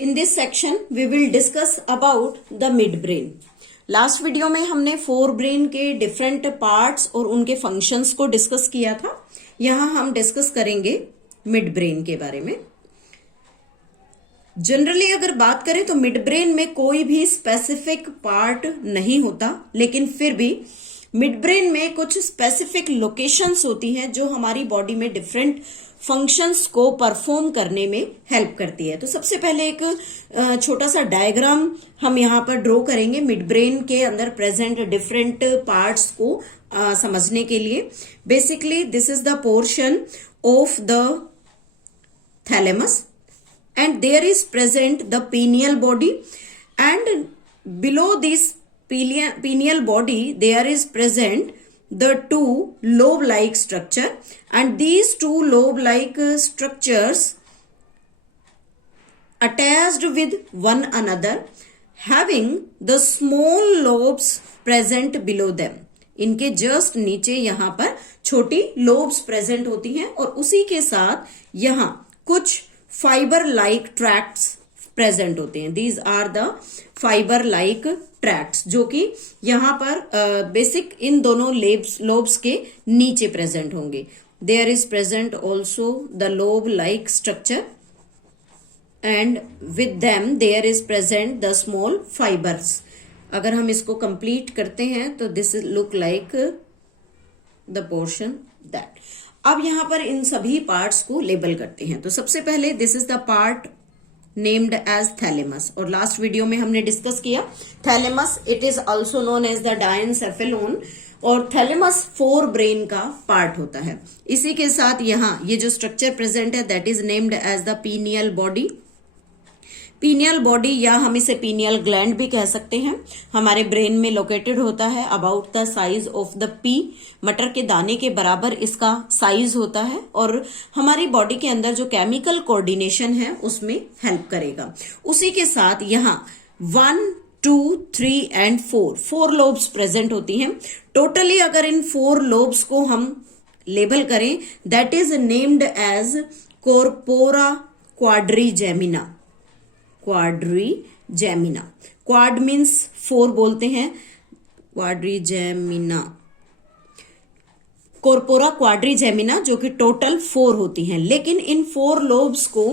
In this section, we will discuss about the midbrain. Last video में हमने fore brain के different parts और उनके फंक्शंस को डिस्कस किया था। यहां हम डिस्कस करेंगे मिड ब्रेन के बारे में। जनरली अगर बात करें तो मिड ब्रेन में कोई भी स्पेसिफिक पार्ट नहीं होता, लेकिन फिर भी मिड ब्रेन में कुछ स्पेसिफिक लोकेशंस होती हैं जो हमारी बॉडी में डिफरेंट फंक्शंस को परफॉर्म करने में हेल्प करती है। तो सबसे पहले एक छोटा सा डायग्राम हम यहाँ पर ड्रॉ करेंगे मिड ब्रेन के अंदर प्रेजेंट डिफरेंट पार्ट्स को समझने के लिए। Basically this is the portion of the thalamus and there is present the pineal body, and below this pineal body there is present the two lobe-like structure, and these two lobe-like structures attached with one another, having the small lobes present below them. इनके just नीचे यहाँ पर छोटी lobes present होती हैं और उसी के साथ यहाँ कुछ फाइबर लाइक ट्रैक्ट्स प्रेजेंट होते हैं। These are the fibre like tracts जो कि यहाँ पर बेसिक इन दोनों लोब्स के नीचे प्रेजेंट होंगे। There is present also the lobe like structure and with them there is present the small fibres. अगर हम इसको कंप्लीट करते हैं तो this look like the portion that. अब यहां पर इन सभी पार्ट्स को लेबल करते हैं। तो सबसे पहले this is the part named as thalamus, और लास्ट वीडियो में हमने डिस्कस किया thalamus it is also known as the diencephalon, और थैलेमस फोर ब्रेन का पार्ट होता है। इसी के साथ यहाँ ये जो स्ट्रक्चर प्रेजेंट है that is named as the pineal body. Pineal body या हम इसे पीनियल ग्लैंड भी कह सकते हैं, हमारे ब्रेन में लोकेटेड होता है। About the size of the P, मटर के दाने के बराबर इसका साइज होता है और हमारी बॉडी के अंदर जो केमिकल कोऑर्डिनेशन है उसमें हेल्प करेगा। उसी के साथ यहाँ 1, 2, 3 एंड 4 लोब्स प्रेजेंट होती हैं। टोटली अगर इन 4 लोब्स को हम लेबल करें that is named as corpora quadrigemina. Quadrigemina, quad means 4 बोलते हैं, क्वाड्रिजेमिना, कॉर्पोरा क्वाड्रिजेमिना जो कि टोटल 4 होती हैं। लेकिन इन 4 लोब्स को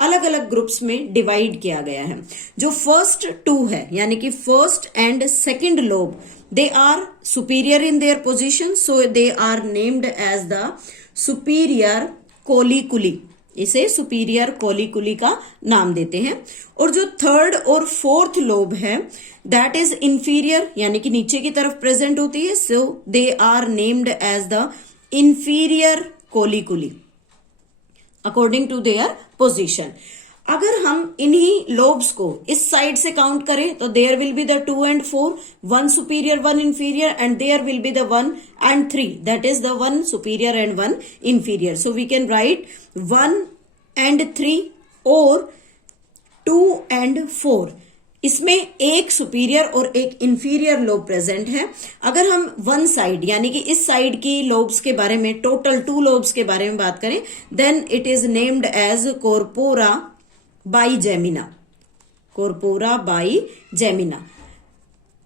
अलग अलग ग्रुप्स में डिवाइड किया गया है। जो फर्स्ट 2 है यानी कि first and second lobe they are superior in their position, so they are named as the superior colliculi. इसे सुपीरियर कोलिकुली का नाम देते हैं। और जो थर्ड और फोर्थ लोब है दैट इज इंफीरियर यानी कि नीचे की तरफ प्रेजेंट होती है, so they are named as the inferior colliculi according to their position. अगर हम इन्हीं लोब्स को इस साइड से काउंट करें तो there will be the 2 and 4, 1 superior 1 inferior, and there will be the 1 and 3 that is the 1 superior and 1 inferior. So we can write 1 and 3 और 2 and 4। इसमें एक सुपीरियर और एक इंफीरियर लोब प्रेजेंट है। अगर हम वन साइड यानी कि इस साइड की लोब्स के बारे में, टोटल 2 लोब्स के बारे में बात करें then it is named as corpora bigemina. Corpora bigemina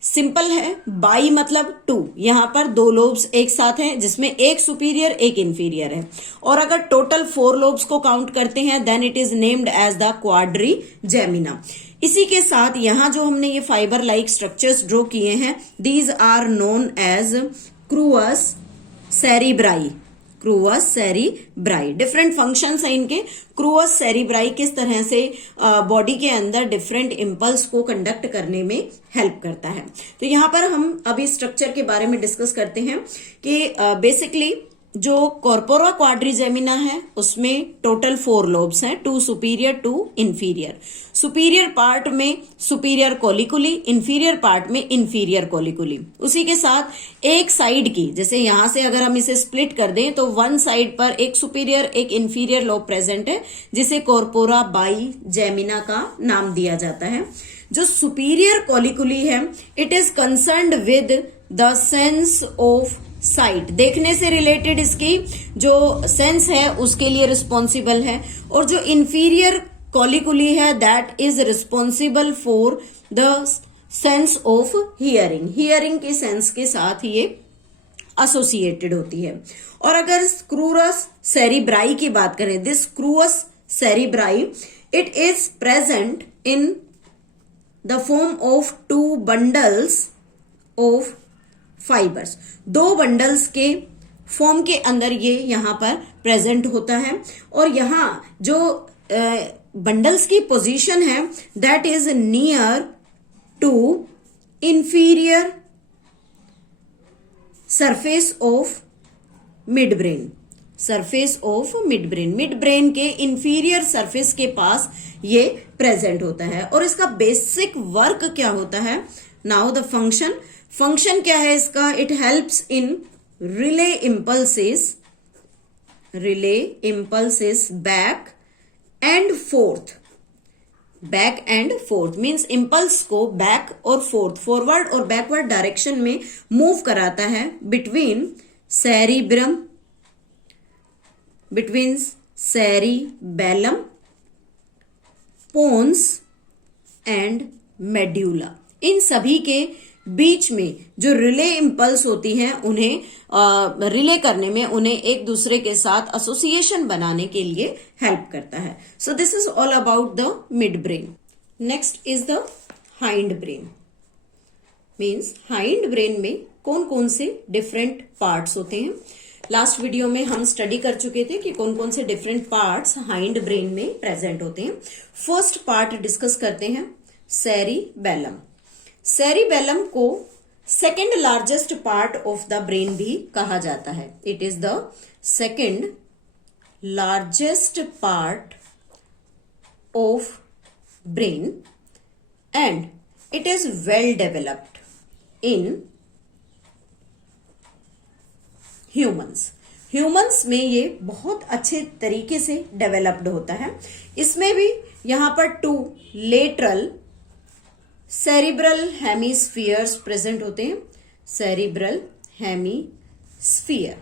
simple है, बाई मतलब 2, यहां पर 2 लोब्स एक साथ हैं जिसमें एक सुपीरियर एक इंफीरियर है। और अगर टोटल 4 लोब्स को काउंट करते हैं then it is named as the quadrigemina. इसी के साथ यहां जो हमने ये फाइबर लाइक स्ट्रक्चर्स ड्रॉ किए हैं these are known as crura cerebri. Crura cerebri different functions है इनके। क्रूअस सेरिब्राई किस तरह से बॉडी के अंदर डिफरेंट इंपल्स को कंडक्ट करने में हेल्प करता है। तो यहां पर हम अभी स्ट्रक्चर के बारे में डिस्कस करते हैं कि बेसिकली जो कॉर्पोरा क्वाड्रिजेमिना है उसमें टोटल 4 लोब्स हैं, 2 सुपीरियर 2 इंफीरियर। सुपीरियर पार्ट में सुपीरियर कोलिकुली, इंफीरियर पार्ट में इंफीरियर कोलिकुली। उसी के साथ एक साइड की, जैसे यहां से अगर हम इसे स्प्लिट कर दें तो वन साइड पर एक सुपीरियर एक इंफीरियर लोब प्रेजेंट है जिसे कॉर्पोरा बाइजेमिना का नाम दिया जाता है। जो सुपीरियर कोलिकुली है it is concerned with the sense of site, देखने से रिलेटेड इसकी जो सेंस है उसके लिए रिस्पॉन्सिबल है। और जो इंफीरियर कॉलिकुली है that is responsible for the sense of hearing, hearing के सेंस के साथ ये एसोसिएटेड होती है। और अगर स्क्रूरस सेरिब्राई की बात करें, this crura cerebri it is present in the form of 2 bundles of fibres, 2 bundles के फॉर्म के अंदर ये यहां पर प्रेजेंट होता है। और यहां जो बंडल्स की पोजीशन है that is near to inferior surface of midbrain, surface of midbrain, midbrain के इंफीरियर सरफेस के पास ये प्रेजेंट होता है। और इसका बेसिक वर्क क्या होता है? नाउ द फंक्शन क्या है इसका? It helps in relay impulses back and forth, back and forth means impulse को बैक और फोर्थ, फॉरवर्ड और बैकवर्ड डायरेक्शन में मूव कराता है between cerebellum, pons and medulla. इन सभी के बीच में जो रिले इम्पल्स होती हैं उन्हें रिले करने में, उन्हें एक दूसरे के साथ एसोसिएशन बनाने के लिए हेल्प करता है। So this is all about the mid brain. Next is the hind brain. Means hind brain में कौन कौन से डिफरेंट पार्ट्स होते हैं। लास्ट वीडियो में हम स्टडी कर चुके थे कि कौन कौन से डिफरेंट पार्ट्स हाइंड ब्रेन में प्रेजेंट होते हैं। फर्स्ट पार्ट डिस्कस करते हैं, सेरिबेलम। सेरिबेलम को second largest part of the brain भी कहा जाता है। It is the second largest part of brain and it is well developed in humans में ये बहुत अच्छे तरीके से डेवलप्ड होता है। इसमें भी यहां पर 2 लेटरल सेरिब्रल हेमिस्फीयर्स प्रेजेंट होते हैं, सेरिब्रल हेमिस्फीयर।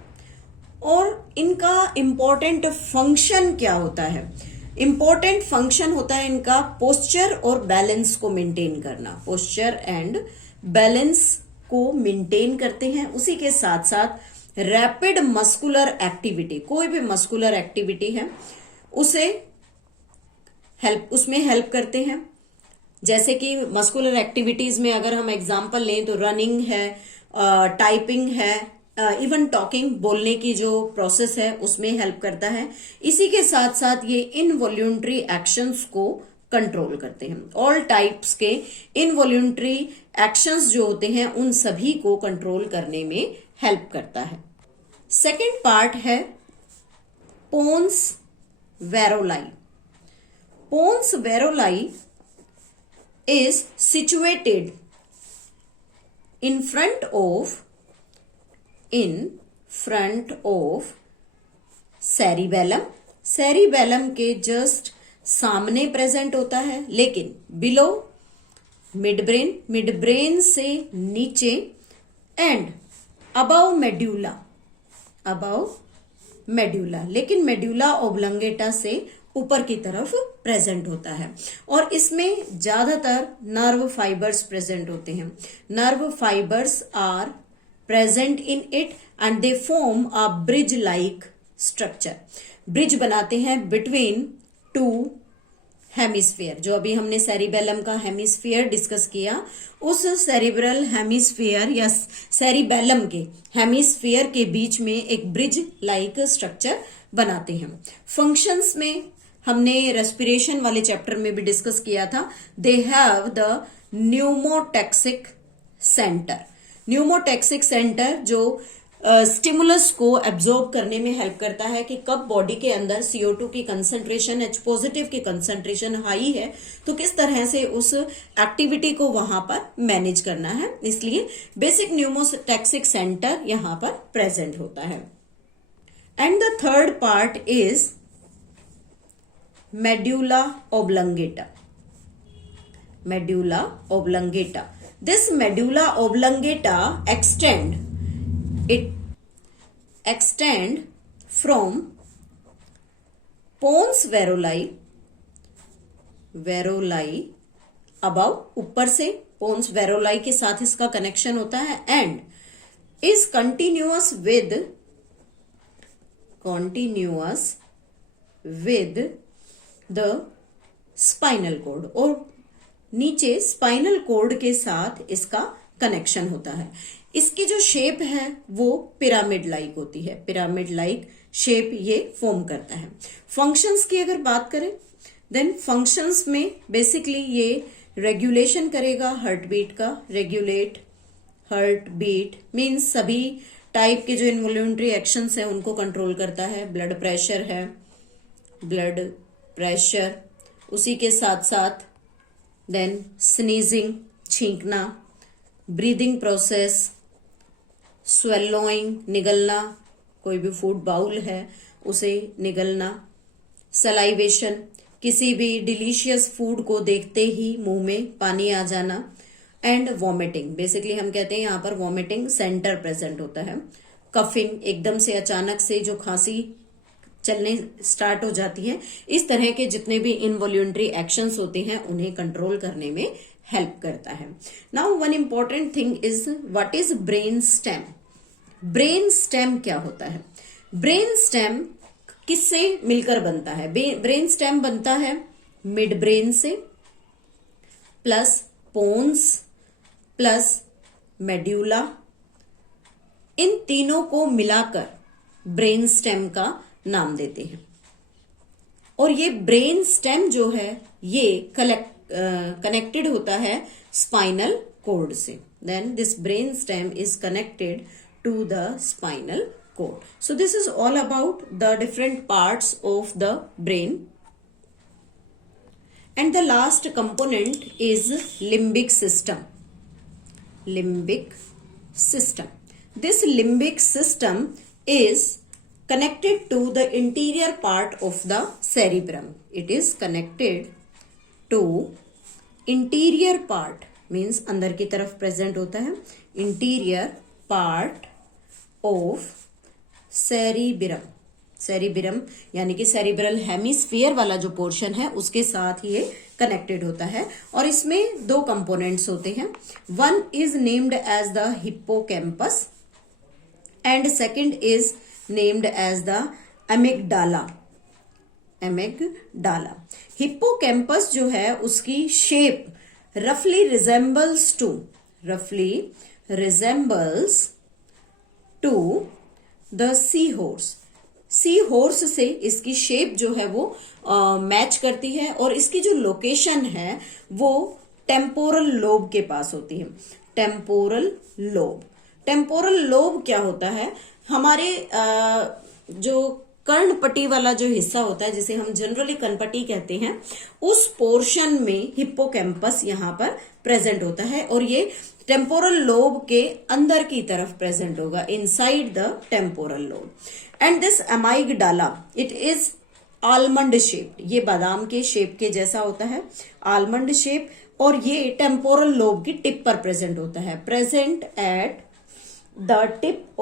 और इनका इंपॉर्टेंट फंक्शन क्या होता है? इंपॉर्टेंट फंक्शन होता है इनका पोस्चर और बैलेंस को मेंटेन करना, पोस्चर एंड बैलेंस को मेंटेन करते हैं। उसी के साथ साथ रैपिड मस्कुलर एक्टिविटी, कोई भी मस्कुलर एक्टिविटी है उसमें हेल्प करते हैं। जैसे कि मस्कुलर एक्टिविटीज में अगर हम एग्जांपल लें तो रनिंग है, टाइपिंग है, इवन टॉकिंग, बोलने की जो प्रोसेस है उसमें हेल्प करता है। इसी के साथ साथ ये इनवॉल्यूंटरी एक्शंस को कंट्रोल करते हैं। ऑल टाइप्स के इनवॉल्यूंटरी एक्शंस जो होते हैं उन सभी को कंट्रोल करने में हेल्प करता है। सेकेंड पार्ट है pons varolii. Pons varolii is situated in front of cerebellum। cerebellum के जस्ट सामने प्रेजेंट होता है, लेकिन बिलो मिड ब्रेन से नीचे एंड अबव मेड्यूला, लेकिन मेड्यूला ओब्लंगेटा से ऊपर की तरफ प्रेजेंट होता है। और इसमें ज्यादातर नर्व फाइबर्स प्रेजेंट होते हैं। Nerve fibres are present in it and they form a bridge like structure, bridge बनाते हैं बिटवीन 2 हेमिस्फीयर। जो अभी हमने सेरिबेलम का हेमिस्फीयर डिस्कस किया, उस सेरिब्रल हेमिस्फीयर या सेरिबेलम के हेमिस्फीयर के बीच में एक ब्रिज लाइक स्ट्रक्चर बनाते हैं। फंक्शंस में हमने रेस्पिरेशन वाले चैप्टर में भी डिस्कस किया था। They have the pneumotaxic centre. Pneumotaxic centre जो स्टिमुलस को एब्जॉर्ब करने में हेल्प करता है कि कब बॉडी के अंदर CO2 की कंसंट्रेशन, H पॉजिटिव की कंसंट्रेशन हाई है तो किस तरह से उस एक्टिविटी को वहां पर मैनेज करना है। इसलिए बेसिक न्यूमोटैक्सिक सेंटर यहां पर प्रेजेंट होता है। And the third part is medulla oblongata। medulla oblongata, this medulla oblongata extend from pons veroli varolii above, ऊपर से पोन्स वेरोलाई के साथ इसका कनेक्शन होता है, and is continuous with the spinal cord, और नीचे स्पाइनल कॉर्ड के साथ इसका कनेक्शन होता है। इसकी जो शेप है वो पिरामिड लाइक होती है, पिरामिड लाइक शेप ये फॉर्म करता है। फंक्शंस की अगर बात करें, देन फंक्शंस में बेसिकली ये रेगुलेशन करेगा हार्ट बीट का, रेगुलेट हार्ट बीट मीन्स सभी टाइप के जो इनवॉल्यूंटरी एक्शंस हैं उनको कंट्रोल करता है। ब्लड प्रेशर है, ब्लड प्रेशर, उसी के साथ साथ देन स्नीजिंग, छींकना, ब्रीदिंग प्रोसेस, स्वेलोइंग, निगलना, कोई भी फूड बाउल है उसे निगलना, सलाइवेशन, किसी भी डिलीशियस फूड को देखते ही मुंह में पानी आ जाना, एंड वॉमिटिंग। बेसिकली हम कहते हैं यहाँ पर वॉमिटिंग सेंटर प्रेजेंट होता है। कफिंग, एकदम से अचानक से जो खांसी चलने स्टार्ट हो जाती है, इस तरह के जितने भी इनवॉल्यूंटरी एक्शंस होते हैं उन्हें कंट्रोल करने में हेल्प करता है। Now one important thing is what is brain stem. Brain stem क्या होता है? ब्रेन स्टेम किससे मिलकर बनता है? ब्रेन स्टेम बनता है मिड ब्रेन से प्लस पोन्स प्लस मेड्यूला, इन तीनों को मिलाकर ब्रेन स्टेम का नाम देते हैं। और ये ब्रेन स्टेम जो है ये कनेक्टेड होता है स्पाइनल कॉर्ड से। Then this brain stem is connected to the spinal cord. So this is all about the different parts of the brain. And the last component is limbic system. Limbic system. This limbic system is connected to the interior part of the cerebrum. It is connected to interior part means अंदर की तरफ present होता है, interior part of cerebrum. Cerebrum यानी कि cerebral hemisphere वाला जो portion है उसके साथ ये कनेक्टेड होता है। और इसमें दो कंपोनेंट्स होते हैं, one is named as the hippocampus and second is named as the amygdala. Amygdala, hippocampus जो है उसकी शेप रफली resembles to the sea horse. Sea horse से इसकी शेप जो है वो मैच करती है, और इसकी जो लोकेशन है वो टेम्पोरल लोब के पास होती है। टेम्पोरल लोब क्या होता है? हमारे जो कर्णपट्टी वाला जो हिस्सा होता है जिसे हम जनरली कर्णपट्टी कहते हैं, उस पोर्शन में हिप्पोकैम्पस यहाँ पर प्रेजेंट होता है, और ये टेम्पोरल लोब के अंदर की तरफ प्रेजेंट होगा, inside the temporal lobe. And this amygdala, it is almond shape, ये बादाम के शेप के जैसा होता है, आलमंड शेप, और ये टेम्पोरल लोब की टिप पर प्रेजेंट होता है, present at the tip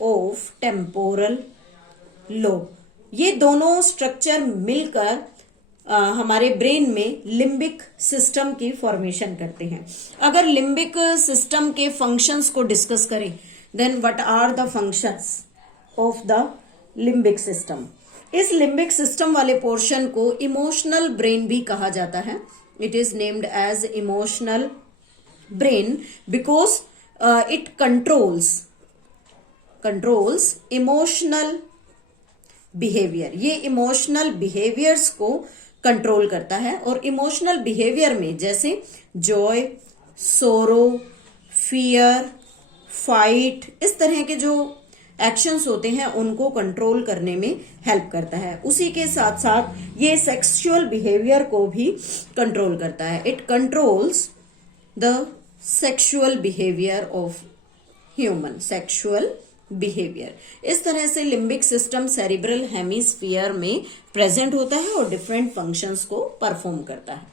of temporal lobe. ये दोनों स्ट्रक्चर मिलकर हमारे ब्रेन में लिम्बिक सिस्टम की फॉर्मेशन करते हैं। अगर लिम्बिक सिस्टम के फंक्शंस को डिस्कस करें, then what are the functions of the limbic system? इस लिम्बिक सिस्टम वाले पोर्शन को इमोशनल ब्रेन भी कहा जाता है। It is named as emotional brain because it controls emotional behaviour. ये इमोशनल बिहेवियर्स को कंट्रोल करता है, और इमोशनल बिहेवियर में जैसे जॉय, सोरो, फियर, फाइट, इस तरह के जो एक्शंस होते हैं उनको कंट्रोल करने में हेल्प करता है। उसी के साथ साथ ये सेक्सुअल बिहेवियर को भी कंट्रोल करता है। It controls the sexual behaviour of human, sexual behaviour. इस तरह से लिम्बिक सिस्टम सेरिब्रल हेमिस्फीयर में प्रेजेंट होता है और डिफरेंट फंक्शंस को परफॉर्म करता है।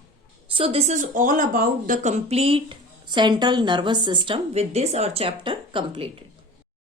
So this is all about the complete central nervous system. With this our chapter completed.